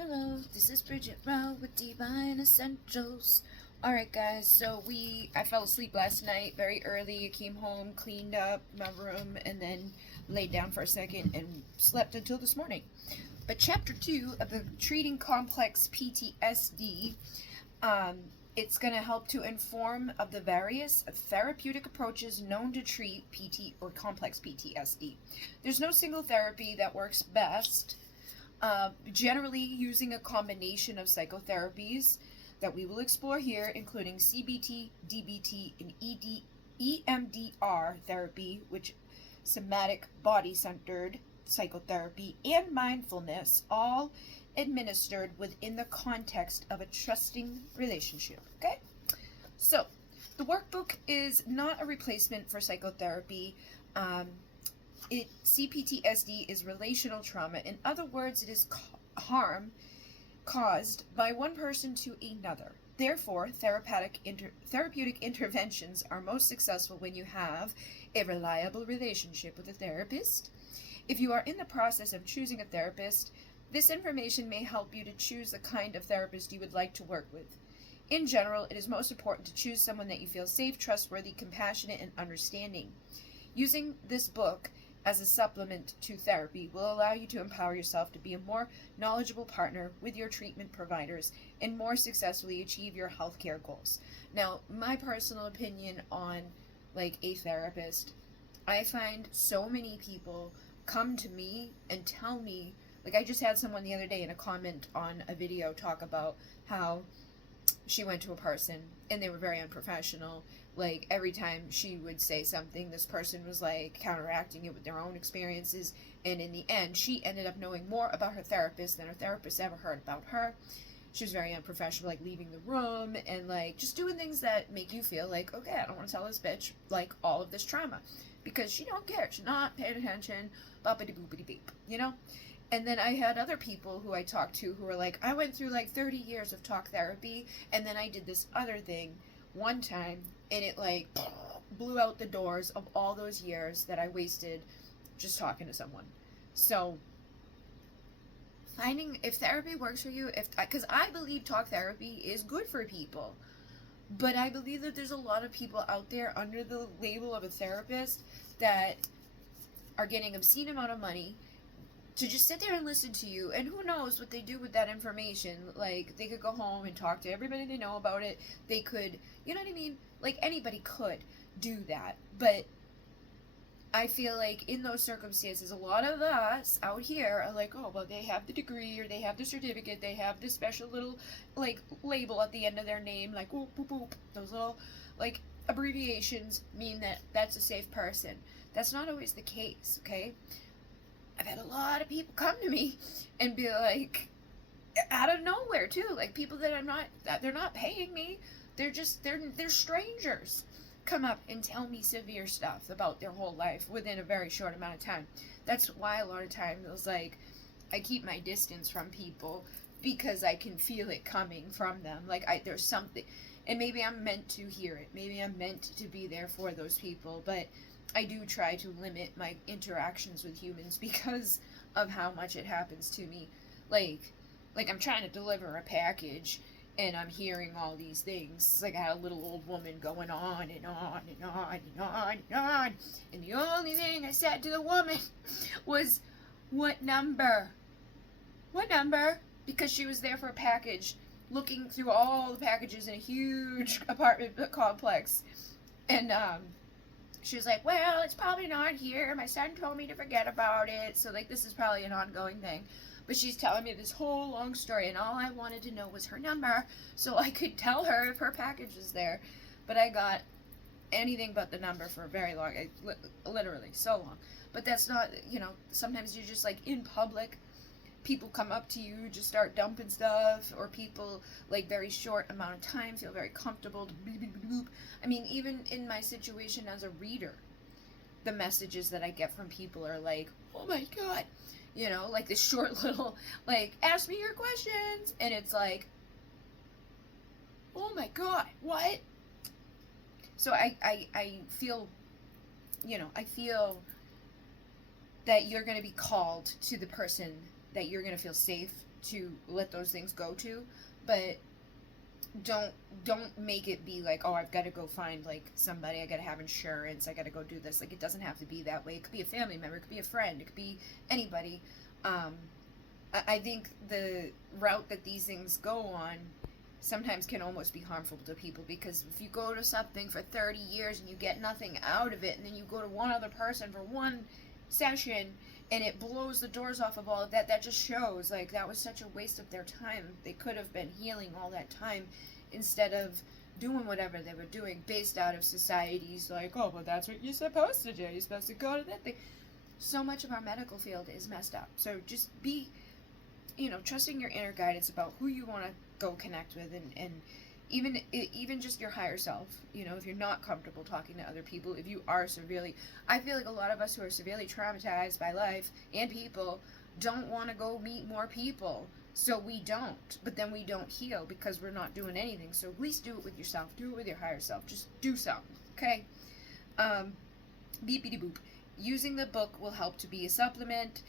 Hello, this is Bridget with Divine Essentials. Alright guys, so I fell asleep last night very early. I came home, cleaned up my room, and then laid down for a second and slept until this morning. But chapter 2 of the Treating Complex PTSD, it's going to help to inform of the various therapeutic approaches known to treat PT or complex PTSD. There's no single therapy that works best. Generally using a combination of psychotherapies that we will explore here, including CBT, DBT, and EMDR therapy, which somatic body-centered psychotherapy, and mindfulness, all administered within the context of a trusting relationship. Okay? So, the workbook is not a replacement for psychotherapy. Cptsd is relational trauma. In other words, it is harm caused by one person to another. Therefore, therapeutic interventions are most successful when you have a reliable relationship with a therapist. If you are in the process of choosing a therapist, this information may help you to choose the kind of therapist you would like to work with. In general, it is most important to choose someone that you feel safe, trustworthy, compassionate, and understanding. Using this book as a supplement to therapy will allow you to empower yourself to be a more knowledgeable partner with your treatment providers and more successfully achieve your healthcare goals. Now, my personal opinion on a therapist, I find so many people come to me and tell me, I just had someone the other day in a comment on a video talk about how she went to a person and they were very unprofessional. Every time she would say something, this person was counteracting it with their own experiences, and in the end she ended up knowing more about her therapist than her therapist ever heard about her. She was very unprofessional, leaving the room and just doing things that make you feel okay, I don't want to tell this bitch all of this trauma, because she don't care, she's not paying attention, boppity boopity beep, And then I had other people who I talked to who were I went through 30 years of talk therapy, and then I did this other thing one time, and it blew out the doors of all those years that I wasted just talking to someone. So finding if therapy works for you, because I believe talk therapy is good for people, but I believe that there's a lot of people out there under the label of a therapist that are getting obscene amount of money to just sit there and listen to you, and who knows what they do with that information. They could go home and talk to everybody they know about it. They could, you know what I mean? Anybody could do that. But I feel in those circumstances, a lot of us out here are oh, well, they have the degree, or they have the certificate, they have this special little, label at the end of their name, whoop, whoop, whoop. Those little, abbreviations mean that that's a safe person. That's not always the case, okay? I've had a lot of people come to me and be out of nowhere too, people that they're not paying me, they're strangers, come up and tell me severe stuff about their whole life within a very short amount of time. That's why a lot of times it was I keep my distance from people, because I can feel it coming from them. There's something, and maybe I'm meant to hear it, maybe I'm meant to be there for those people, but I do try to limit my interactions with humans because of how much it happens to me. I'm trying to deliver a package, and I'm hearing all these things. I had a little old woman going on and on and on and on and on, and the only thing I said to the woman was, "What number? What number?" Because she was there for a package, looking through all the packages in a huge apartment complex, and she was like, "Well, it's probably not here. My son told me to forget about it." So, this is probably an ongoing thing. But she's telling me this whole long story, and all I wanted to know was her number so I could tell her if her package was there. But I got anything but the number for very long. Literally, so long. But that's not, sometimes you're just, in public. People come up to you, just start dumping stuff, or people, very short amount of time, feel very comfortable. I mean, even in my situation as a reader, the messages that I get from people are "Oh my God," this short little, "Ask me your questions," and it's "Oh my God, what?" So I feel, I feel that you're going to be called to the person that you're going to feel safe to let those things go to, but don't make it be like, oh, I've got to go find like somebody, I got to have insurance, I got to go do this. Like, it doesn't have to be that way. It could be a family member, it could be a friend, it could be anybody. I think the route that these things go on sometimes can almost be harmful to people, because if you go to something for 30 years and you get nothing out of it, and then you go to one other person for one session and it blows the doors off of all of that, that just shows like that was such a waste of their time. They could have been healing all that time instead of doing whatever they were doing based out of societies like, oh, well, that's what you're supposed to do, you're supposed to go to that thing. So much of our medical field is messed up. So just be, trusting your inner guidance about who you want to go connect with, and even just your higher self. If you're not comfortable talking to other people, if you are severely, I feel like a lot of us who are severely traumatized by life and people don't want to go meet more people, so we don't, but then we don't heal because we're not doing anything. So at least do it with yourself, do it with your higher self, just do something, okay? Beepity boop. Using the book will help to be a supplement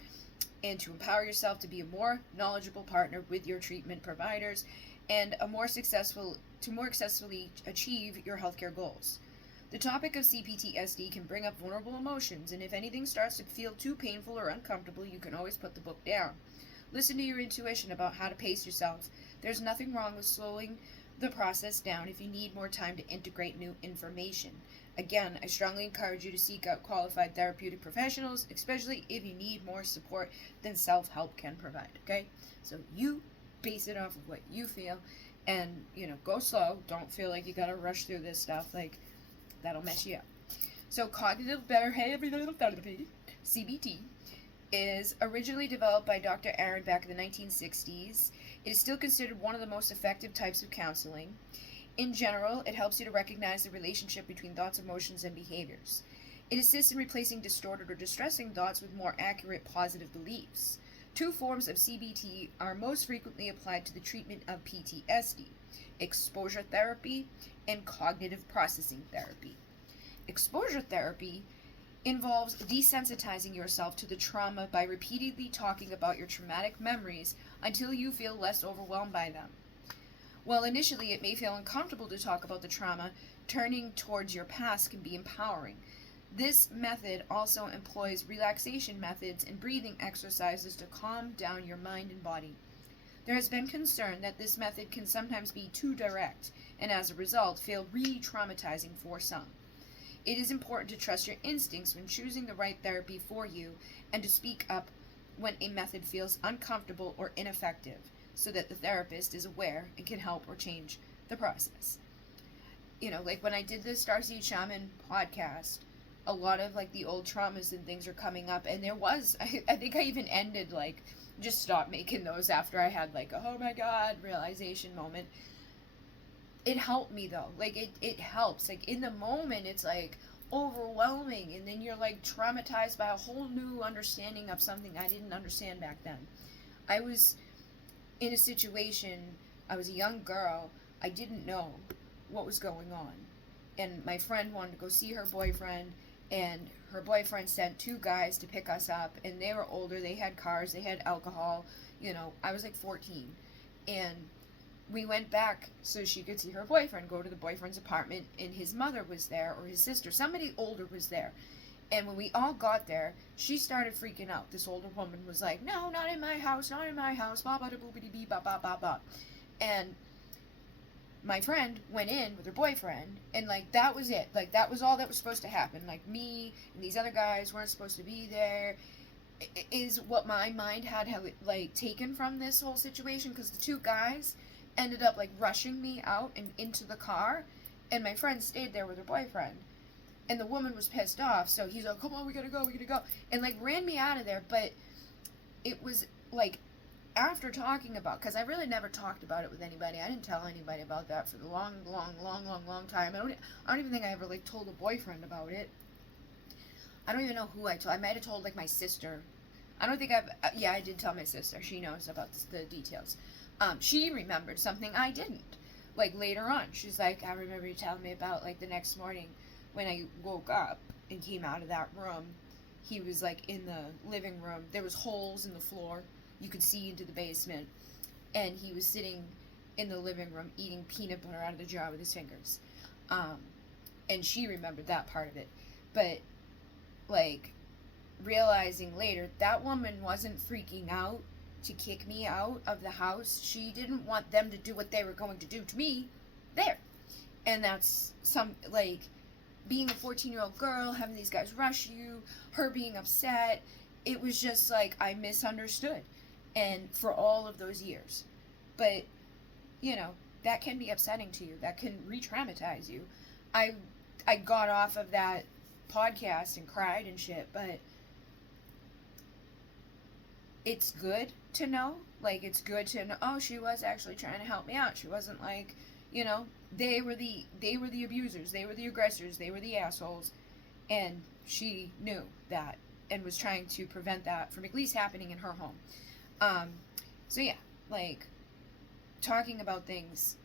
and to empower yourself to be a more knowledgeable partner with your treatment providers, and to more successfully achieve your healthcare goals. The topic of Cptsd can bring up vulnerable emotions, and if anything starts to feel too painful or uncomfortable, you can always put the book down. Listen to your intuition about how to pace yourself. There's nothing wrong with slowing the process down if you need more time to integrate new information. Again, I strongly encourage you to seek out qualified therapeutic professionals, especially if you need more support than self-help can provide, okay? So you base it off of what you feel, and, go slow. Don't feel like you gotta rush through this stuff. Like, that'll mess you up. So cognitive behavioral therapy, CBT, is originally developed by Dr. Aaron back in the 1960s. It is still considered one of the most effective types of counseling. In general, it helps you to recognize the relationship between thoughts, emotions, and behaviors. It assists in replacing distorted or distressing thoughts with more accurate positive beliefs. Two forms of CBT are most frequently applied to the treatment of PTSD: exposure therapy and cognitive processing therapy. Exposure therapy involves desensitizing yourself to the trauma by repeatedly talking about your traumatic memories until you feel less overwhelmed by them. While initially it may feel uncomfortable to talk about the trauma, turning towards your past can be empowering. This method also employs relaxation methods and breathing exercises to calm down your mind and body. There has been concern that this method can sometimes be too direct, and as a result feel re-traumatizing for some. It is important to trust your instincts when choosing the right therapy for you, and to speak up when a method feels uncomfortable or ineffective, so that the therapist is aware and can help or change the process. Like when I did the Starseed Shaman podcast, a lot of like the old traumas and things are coming up, and there was, I think I even ended like, just stopped making those after I had like a, oh my god, realization moment. It helped me though, like it helps, like in the moment it's like overwhelming, and then you're like traumatized by a whole new understanding of something I didn't understand back then. I was in a situation, I was a young girl, I didn't know what was going on, and my friend wanted to go see her boyfriend, and her boyfriend sent two guys to pick us up, and they were older, they had cars, they had alcohol, I was like 14, and we went back so she could see her boyfriend, go to the boyfriend's apartment, and his mother was there, or his sister, somebody older was there. And when we all got there, she started freaking out. This older woman was like, no, not in my house, not in my house, ba ba da boobity bee ba ba ba ba. And my friend went in with her boyfriend, and like that was it. Like that was all that was supposed to happen. Like me and these other guys weren't supposed to be there. Is what my mind had like taken from this whole situation, because the two guys ended up like rushing me out and into the car, and my friend stayed there with her boyfriend. And the woman was pissed off, so he's like, come on, we gotta go, and like ran me out of there. But it was like, after talking about, because I really never talked about it with anybody, I didn't tell anybody about that for the long time. I don't even think I ever like told a boyfriend about it. I don't even know who I told. I might have told like my sister. I don't think yeah, I did tell my sister. She knows about the details. She remembered something I didn't. Like later on, she's like, I remember you telling me about like the next morning when I woke up and came out of that room. He was like in the living room. There was holes in the floor you could see into the basement, and he was sitting in the living room eating peanut butter out of the jar with his fingers. And she remembered that part of it. But, like, realizing later, that woman wasn't freaking out to kick me out of the house. She didn't want them to do what they were going to do to me there. And that's like, being a 14-year-old girl, having these guys rush you, her being upset. It was just like, I misunderstood. And for all of those years. But, you know, that can be upsetting to you. That can re-traumatize you. I got off of that podcast and cried and shit, but it's good to know. Like, it's good to know, oh, she was actually trying to help me out. She wasn't like, you know, they were the abusers, they were the aggressors, they were the assholes, and she knew that and was trying to prevent that from at least happening in her home. So yeah, like, talking about things,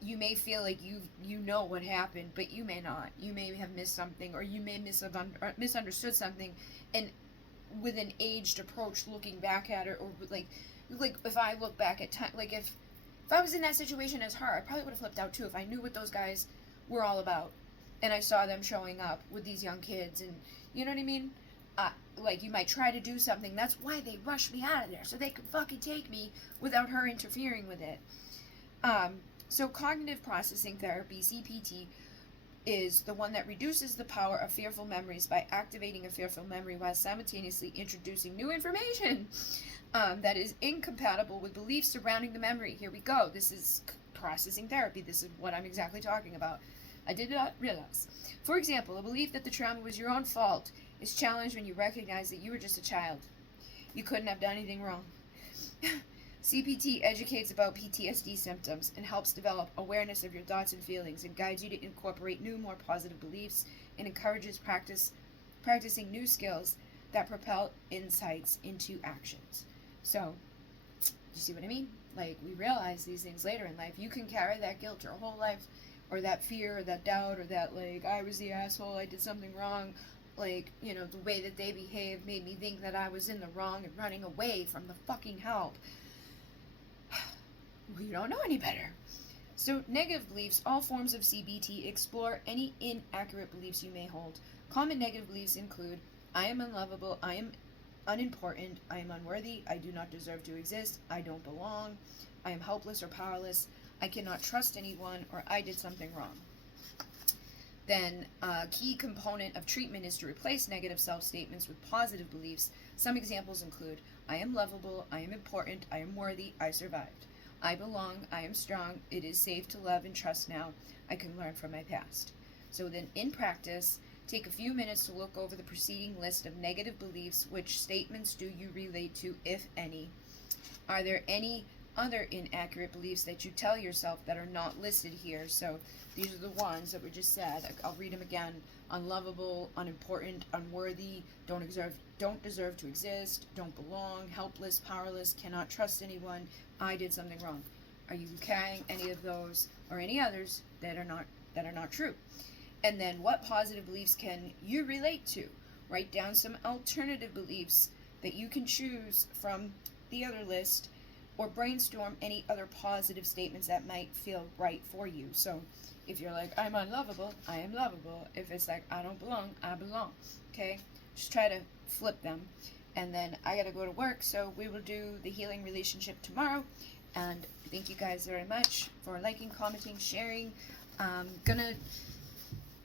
you may feel like you know what happened, but you may not. You may have missed something, or you may misunderstood something, and with an aged approach, looking back at it, or like if I look back at time, like if I was in that situation as her, I probably would have flipped out too if I knew what those guys were all about, and I saw them showing up with these young kids, and you know what I mean? Like, you might try to do something. That's why they rushed me out of there, so they could fucking take me without her interfering with it. So cognitive processing therapy, CPT, is the one that reduces the power of fearful memories by activating a fearful memory while simultaneously introducing new information that is incompatible with beliefs surrounding the memory. Here we go. This is processing therapy. This is what I'm exactly talking about. I did not realize. For example, a belief that the trauma was your own fault is challenged when you recognize that you were just a child. You couldn't have done anything wrong. CPT educates about PTSD symptoms and helps develop awareness of your thoughts and feelings, and guides you to incorporate new, more positive beliefs, and encourages practicing new skills that propel insights into actions. So, you see what I mean? Like, we realize these things later in life. You can carry that guilt your whole life, or that fear, or that doubt, or that, like, I was the asshole, I did something wrong. Like, you know, the way that they behaved made me think that I was in the wrong and running away from the fucking help. Well, you don't know any better. So, negative beliefs, all forms of CBT explore any inaccurate beliefs you may hold. Common negative beliefs include, I am unlovable, I am unimportant, I am unworthy, I do not deserve to exist, I don't belong, I am helpless or powerless, I cannot trust anyone, or I did something wrong. Then, a key component of treatment is to replace negative self-statements with positive beliefs. Some examples include, I am lovable, I am important, I am worthy, I survived. I belong, I am strong, it is safe to love and trust now, I can learn from my past. So then, in practice, take a few minutes to look over the preceding list of negative beliefs. Which statements do you relate to, if any? Are there any other inaccurate beliefs that you tell yourself that are not listed here? So these are the ones that were just said. I'll read them again. Unlovable, unimportant, unworthy, don't deserve to exist, don't belong, helpless, powerless, cannot trust anyone, I did something wrong. Are you carrying any of those or any others that are not true? And then, what positive beliefs can you relate to? Write down some alternative beliefs that you can choose from the other list, or brainstorm any other positive statements that might feel right for you. So if you're like, I'm unlovable, I am lovable. If it's like, I don't belong, I belong. Okay? Just try to flip them. And then I gotta go to work, so we will do the healing relationship tomorrow. And thank you guys very much for liking, commenting, sharing. I'm gonna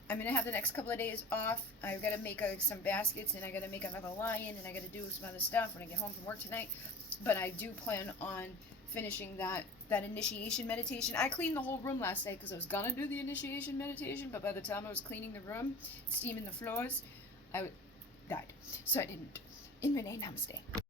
have the next couple of days off. I've got to make some baskets, and I got to make another lion, and I got to do some other stuff when I get home from work tonight. But I do plan on finishing that initiation meditation. I cleaned the whole room last night because I was gonna do the initiation meditation, but by the time I was cleaning the room, steaming the floors, I died. So I didn't. In Renee, namaste.